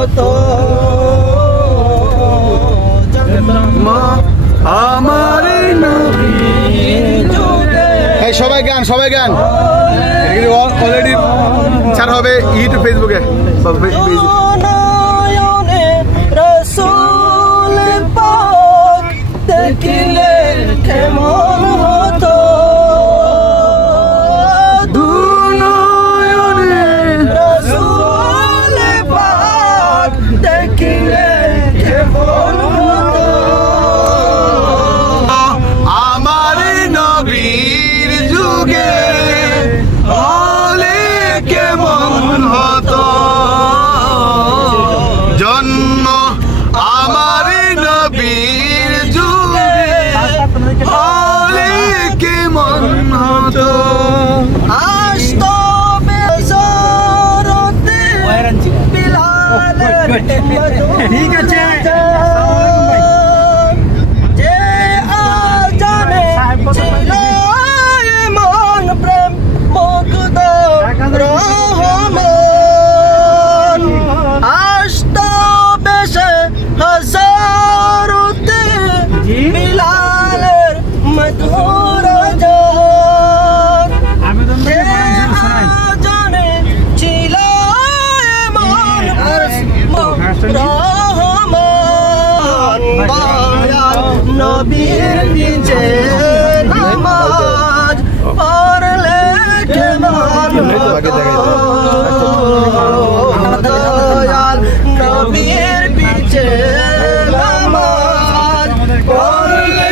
হতো জন্ম আমার নবীর যুগে। এই সবাই গান অলরেডি ছাড় হবে ইউটিউব ফেসবুকে নয়নে রাসূল পাক দেখিলে কেমন হতো দুনয়নে রাসূল পাক দেখিলে কেমন হতো আমার নবীর যুগে হলে কেমন হতো জন্ম আমার নবীর যুগে হলে কেমন হতো আসতো বেজরতে বিলালের ঠিক আছে যে আজানে ছিল এমন প্রেম মুগ্ধ রহমান আসতো বেশে হাজারতে বিলালের মধুর জান যে আজানে ছিল এমন রহমান দয়াল নবীর পিছে নামাজ পড়লে কেমন হতো দয়াল নবীর পিছে নামাজ পড়লে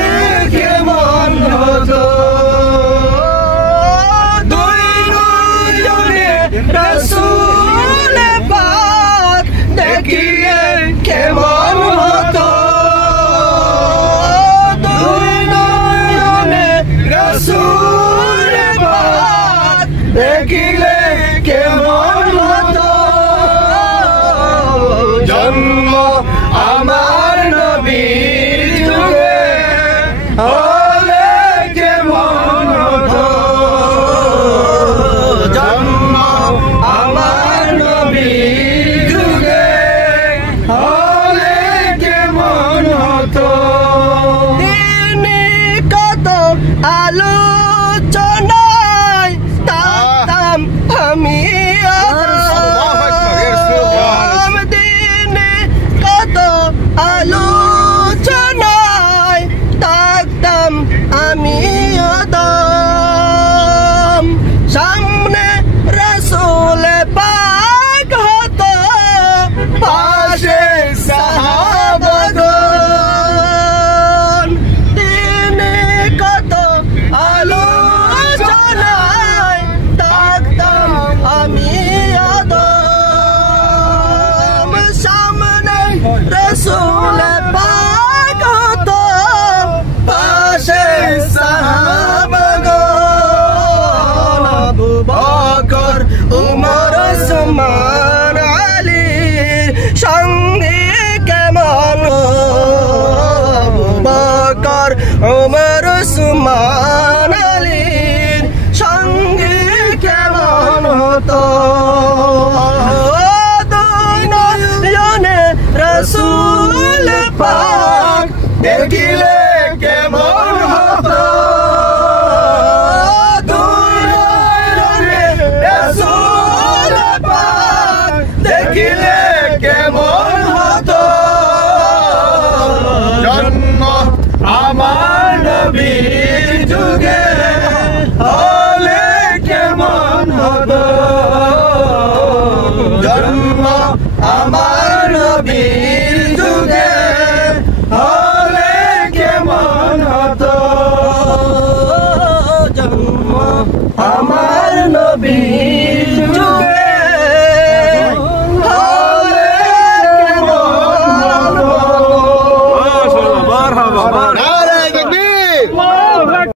কেমন হতো দুই নয়নে রাসূল পাক দেখিলে কেমন হতো দুই নয়নে রাসূল পাক দেখিলে কেমন হতো জন্ম আমার নবীর যুগে হলে কেমন হতো জন্ম আমার নবীর যুগে হলে কেমন হতো তিনি কত আলোচনায় থাকতাম আমি দিনে কত আলোচনায় থাকতাম আমি আদম সামনে রাসূল পাক হতো পাশে সাহাবাগণ তিনি কত আলোচনায় থাকতাম আমি আদম সামনে রাসূল পাক হতো পাশে সাহাবাগণ আবু বকর উমর উসমান আলীর সঙ্গে কেমন আবু বকর উমর উসমান আলীর সঙ্গে কেমন হতো দুই নয়নে রাসূল পাক দেখিলে কেমন হতো দুই নয়নে রাসূল পাক দেখিলে কেমন হতো জন্ম আমার নবীর